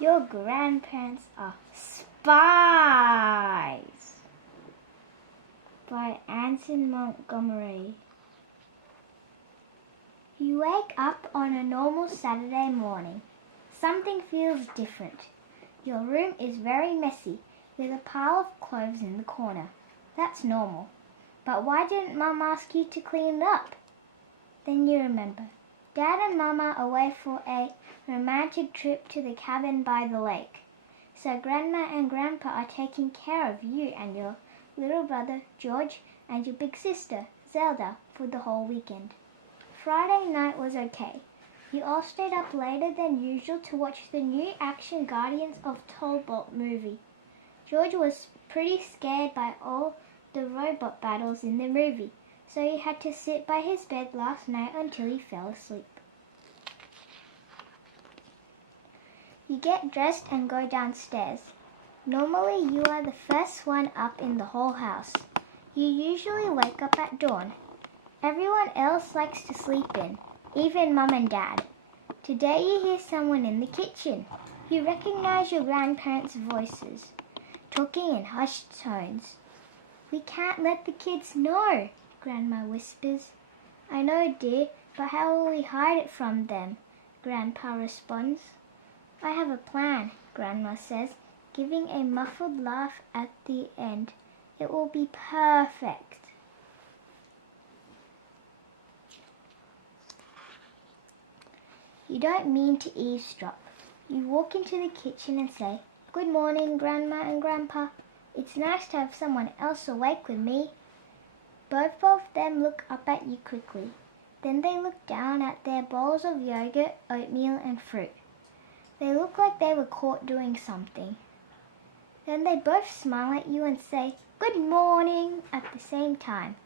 Your grandparents are spies by Anson Montgomery. You wake up on a normal Saturday morning. Something feels different. Your room is very messy with a pile of clothes in the corner. That's normal. But why didn't Mum ask you to clean it up? Then you remember. Dad and Mum are away for a romantic trip to the cabin by the lake. So Grandma and Grandpa are taking care of you and your little brother George and your big sister Zelda for the whole weekend. Friday night was okay. You all stayed up later than usual to watch the new action Guardians of Tolbolt movie. George was pretty scared by all the robot battles in the movie, so he had to sit by his bed last night until he fell asleep. You get dressed and go downstairs. Normally you are the first one up in the whole house. You usually wake up at dawn. Everyone else likes to sleep in, even Mum and Dad. Today you hear someone in the kitchen. You recognize your grandparents' voices, talking in hushed tones. "We can't let the kids know," Grandma whispers. "I know, dear, but how will we hide it from them?" Grandpa responds. "I have a plan," Grandma says, giving a muffled laugh at the end. "It will be perfect." You don't mean to eavesdrop. You walk into the kitchen and say, "Good morning, Grandma and Grandpa. It's nice to have someone else awake with me." Both of them look up at you quickly. Then they look down at their bowls of yogurt, oatmeal, and fruit. They look like they were caught doing something. Then they both smile at you and say, "Good morning," at the same time.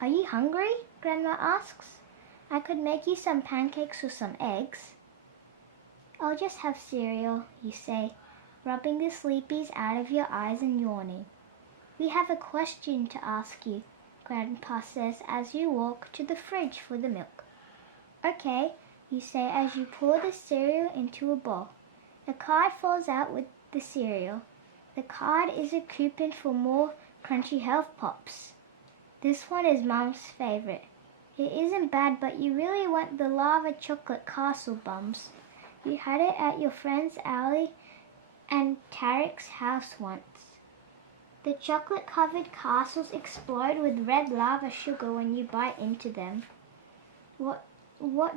"Are you hungry?" Grandma asks. "I could make you some pancakes or some eggs." "I'll just have cereal," you say, rubbing the sleepies out of your eyes and yawning. "We have a question to ask you," Grandpa says as you walk to the fridge for the milk. "Okay," you say as you pour the cereal into a bowl. A card falls out with the cereal. The card is a coupon for more Crunchy Health Pops. This one is Mum's favorite. It isn't bad, but you really want the lava chocolate castle bums. You had it at your friends Ali and Tarek's house once. The chocolate-covered castles explode with red lava sugar when you bite into them. What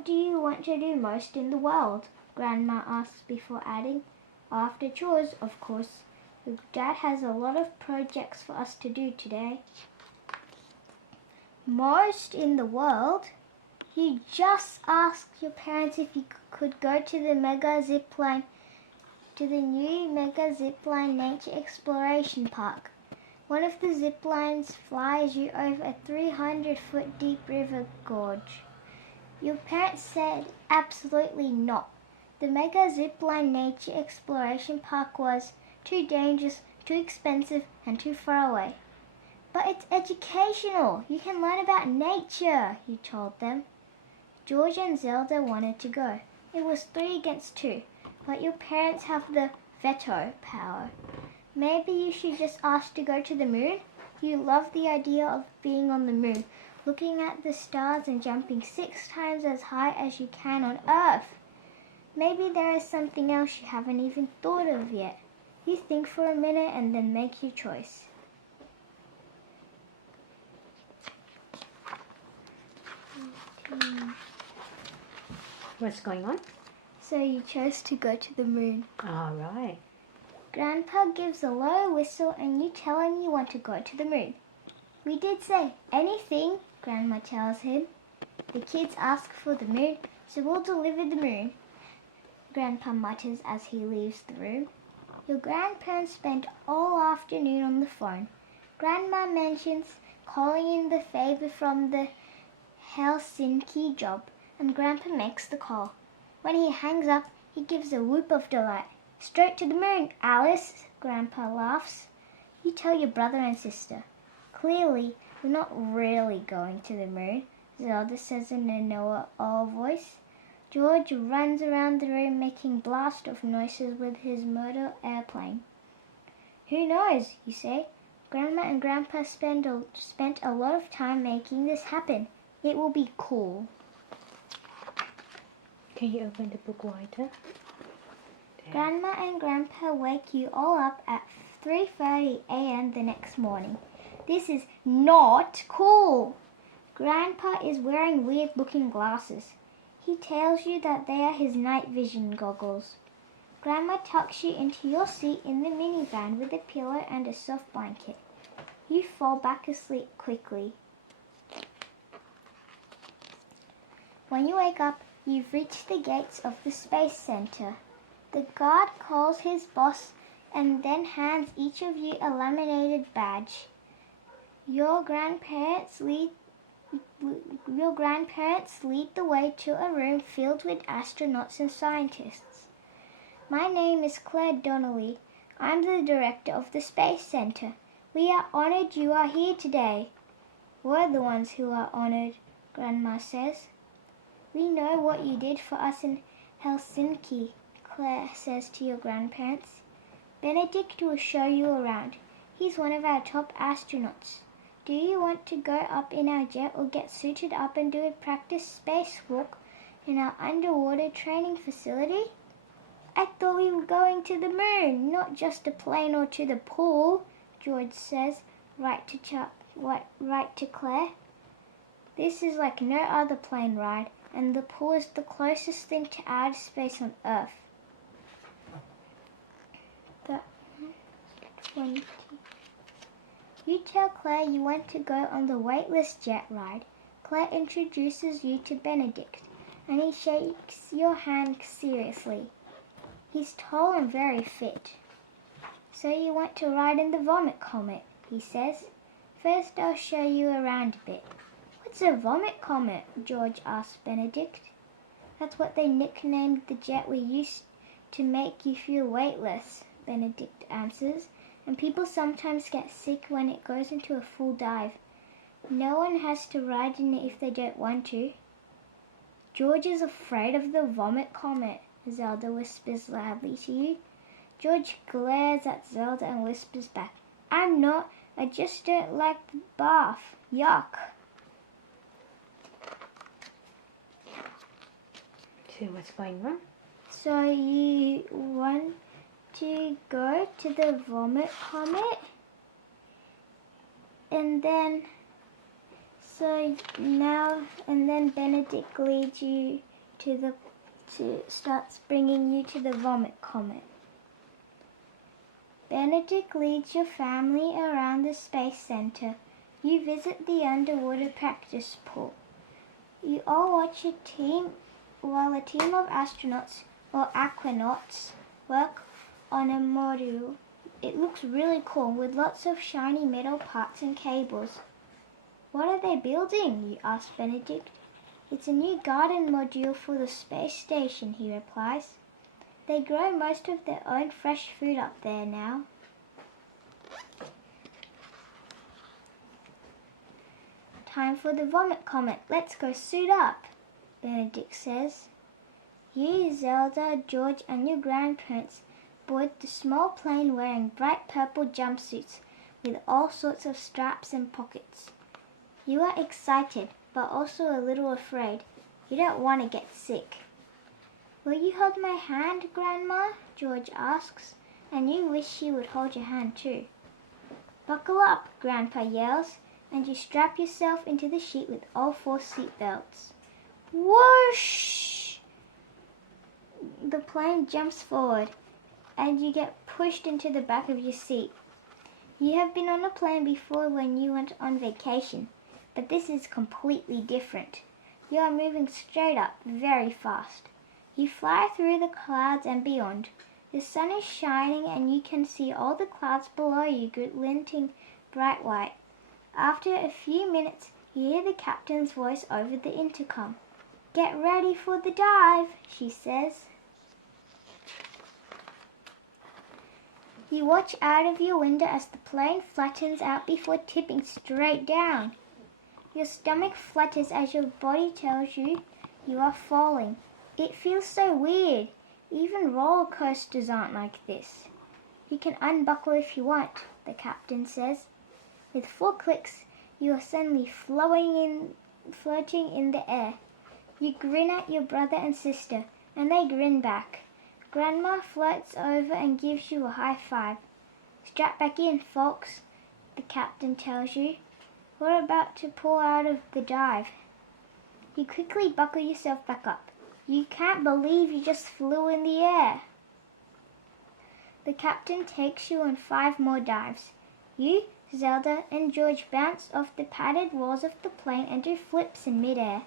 do you want to do most in the world?" Grandma asks before adding. "After chores, of course. Your dad has a lot of projects for us to do today." Most in the world? You just asked your parents if you could go to the new mega zipline nature exploration park. One of the zip lines flies you over a 300-foot deep river gorge. Your parents said absolutely not. The mega zipline nature exploration park was too dangerous, too expensive, and too far away. "But it's educational. You can learn about nature," you told them. George and Zelda wanted to go. It was 3 against 2, but your parents have the veto power. "Maybe you should just ask to go to the moon." You love the idea of being on the moon, looking at the stars and jumping 6 times as high as you can on Earth. Maybe there is something else you haven't even thought of yet. You think for a minute and then make your choice. What's going on? So you chose to go to the moon. All right. Grandpa gives a low whistle and you tell him you want to go to the moon. "We did say anything," Grandma tells him. "The kids ask for the moon, so we'll deliver the moon," Grandpa mutters as he leaves the room. Your grandparents spend all afternoon on the phone. Grandma mentions calling in the favor from the Helsinki job, and Grandpa makes the call. When he hangs up, he gives a whoop of delight. "Straight to the moon, Alice," Grandpa laughs. You tell your brother and sister. "Clearly, we're not really going to the moon," Zelda says in a know-it-all voice. George runs around the room making blast-off noises with his motor airplane. Who knows, you say? Grandma and Grandpa spent a lot of time making this happen. It will be cool. Can you open the book wider? Grandma and Grandpa wake you all up at 3:30 a.m. the next morning. This is not cool. Grandpa is wearing weird-looking glasses. He tells you that they are his night vision goggles. Grandma tucks you into your seat in the minivan with a pillow and a soft blanket. You fall back asleep quickly. When you wake up, you've reached the gates of the Space Center. The guard calls his boss and then hands each of you a laminated badge. Your grandparents lead the way to a room filled with astronauts and scientists. My name is Claire Donnelly. I'm the director of the Space Center. We are honored you are here today. We're the ones who are honored, Grandma says. We know what you did for us in Helsinki, Claire says to your grandparents. Benedict will show you around. He's one of our top astronauts. Do you want to go up in our jet or get suited up and do a practice spacewalk in our underwater training facility? I thought we were going to the moon, not just a plane or to the pool, George says, right to Claire. This is like no other plane ride, and the pool is the closest thing to outer space on Earth. 20. You tell Claire you want to go on the weightless jet ride. Claire introduces you to Benedict, and he shakes your hand seriously. He's tall and very fit. So you want to ride in the Vomit Comet, he says. First I'll show you around a bit. What's a Vomit Comet? George asks Benedict. That's what they nicknamed the jet we used to make you feel weightless, Benedict answers. And people sometimes get sick when it goes into a full dive. No one has to ride in it if they don't want to. George is afraid of the Vomit Comet, Zelda whispers loudly to you. George glares at Zelda and whispers back, I'm not, I just don't like the bath. Yuck. So what's going on? So you want to go to the Vomit Comet? And then Benedict leads you starts bringing you to the Vomit Comet. Benedict leads your family around the Space Center. You visit the underwater practice pool. You all watch while a team of astronauts or aquanauts work on a module. It looks really cool with lots of shiny metal parts and cables. What are they building? You ask Benedict. It's a new garden module for the space station, he replies. They grow most of their own fresh food up there now. Time for the Vomit Comet. Let's go suit up, Benedict says. You, Zelda, George, and your grandparents board the small plane wearing bright purple jumpsuits with all sorts of straps and pockets. You are excited, but also a little afraid. You don't want to get sick. Will you hold my hand, Grandma? George asks, and you wish she would hold your hand too. Buckle up, Grandpa yells, and you strap yourself into the sheet with all 4 seat belts. Whoosh! The plane jumps forward, and you get pushed into the back of your seat. You have been on a plane before when you went on vacation, but this is completely different. You are moving straight up, very fast. You fly through the clouds and beyond. The sun is shining and you can see all the clouds below you glinting bright white. After a few minutes, you hear the captain's voice over the intercom. Get ready for the dive, she says. You watch out of your window as the plane flattens out before tipping straight down. Your stomach flutters as your body tells you you are falling. It feels so weird. Even roller coasters aren't like this. You can unbuckle if you want, the captain says. With 4 clicks, you are suddenly floating in the air. You grin at your brother and sister, and they grin back. Grandma floats over and gives you a high five. Strap back in, folks, the captain tells you. We're about to pull out of the dive. You quickly buckle yourself back up. You can't believe you just flew in the air. The captain takes you on 5 more dives. You, Zelda, and George bounce off the padded walls of the plane and do flips in midair.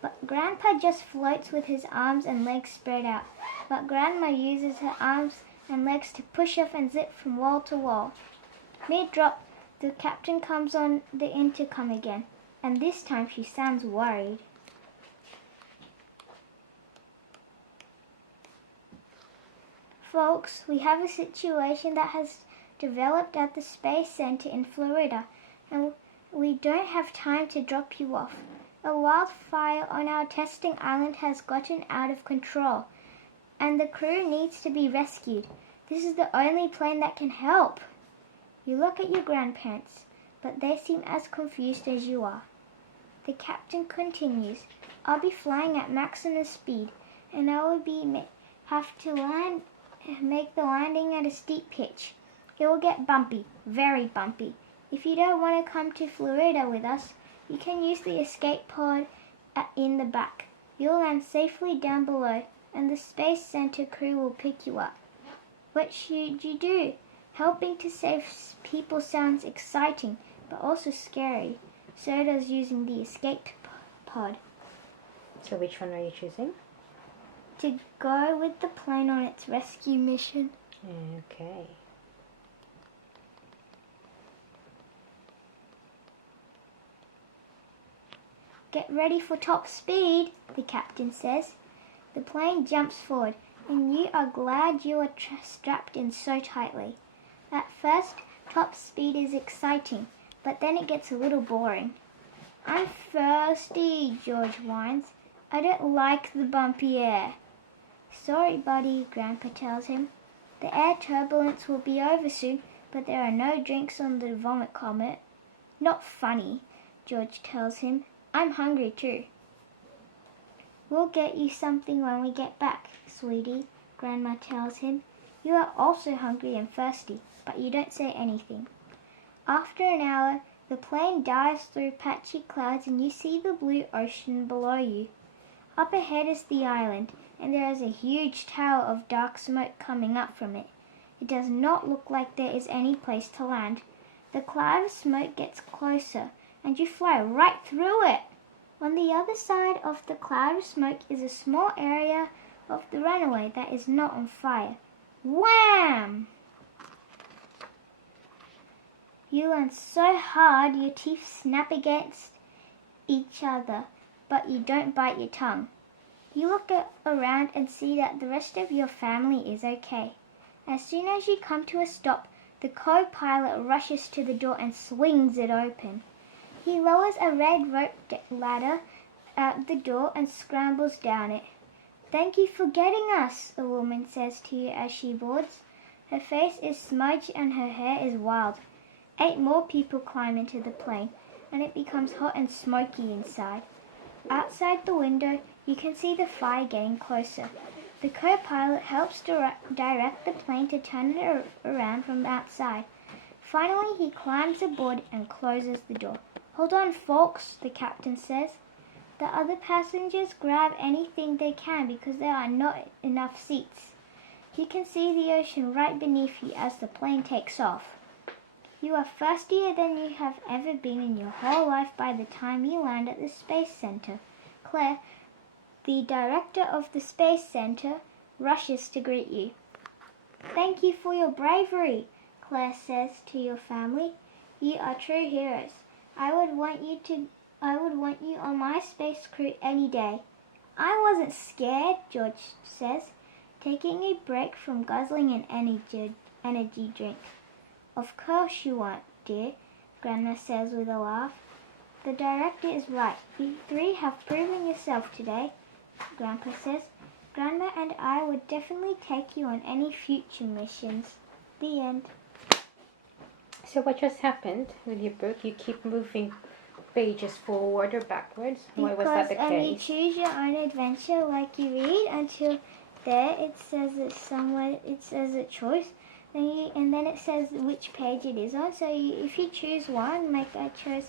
But Grandpa just floats with his arms and legs spread out. But Grandma uses her arms and legs to push off and zip from wall to wall. Mid-drop, the captain comes on the intercom again, and this time she sounds worried. Folks, we have a situation that has developed at the Space Center in Florida, and we don't have time to drop you off. A wildfire on our testing island has gotten out of control, and the crew needs to be rescued. This is the only plane that can help. You look at your grandparents, but they seem as confused as you are. The captain continues, I'll be flying at maximum speed, and I will have to make the landing at a steep pitch. It will get bumpy, very bumpy. If you don't want to come to Florida with us, you can use the escape pod in the back. You'll land safely down below, and the Space Center crew will pick you up. What should you do? Helping to save people sounds exciting, but also scary. So does using the escape pod. So which one are you choosing? To go with the plane on its rescue mission. Okay. Get ready for top speed, the captain says. The plane jumps forward, and you are glad you are strapped in so tightly. At first, top speed is exciting, but then it gets a little boring. I'm thirsty, George whines. I don't like the bumpy air. Sorry, buddy, Grandpa tells him. The air turbulence will be over soon, but there are no drinks on the vomit comet. Not funny, George tells him. I'm hungry too. We'll get you something when we get back, sweetie, Grandma tells him. You are also hungry and thirsty, but you don't say anything. After an hour, the plane dives through patchy clouds and you see the blue ocean below you. Up ahead is the island, and there is a huge tower of dark smoke coming up from it. It does not look like there is any place to land. The cloud of smoke gets closer, and you fly right through it. On the other side of the cloud of smoke is a small area of the runway that is not on fire. Wham! You land so hard your teeth snap against each other, but you don't bite your tongue. You look around and see that the rest of your family is okay. As soon as you come to a stop, the co-pilot rushes to the door and swings it open. He lowers a red rope ladder out the door and scrambles down it. Thank you for getting us, a woman says to you as she boards. Her face is smudged and her hair is wild. 8 more people climb into the plane, and it becomes hot and smoky inside. Outside the window, you can see the fire getting closer. The co-pilot helps direct the plane to turn it around from outside. Finally, he climbs aboard and closes the door. Hold on, folks, the captain says. The other passengers grab anything they can because there are not enough seats. You can see the ocean right beneath you as the plane takes off. You are thirstier than you have ever been in your whole life by the time you land at the Space Center. Claire, the director of the Space Center, rushes to greet you. Thank you for your bravery, Claire says to your family. You are true heroes. I would want you on my space crew any day. I wasn't scared, George says, taking a break from guzzling an energy drink. Of course you weren't, dear, Grandma says with a laugh. The director is right. You 3 have proven yourself today, Grandpa says. Grandma and I would definitely take you on any future missions. The end. So what just happened with your book? You keep moving pages forward or backwards? Why was that the Because you case? choose your own adventure like you read until there it says it's somewhere, it says a choice. And then it says which page it is on. So if you choose one, like I chose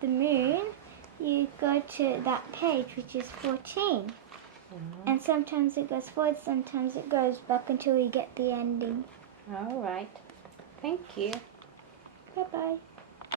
the moon, you go to that page, which is 14. And sometimes it goes forward, sometimes it goes back until you get the ending. All right. Thank you. Bye-bye.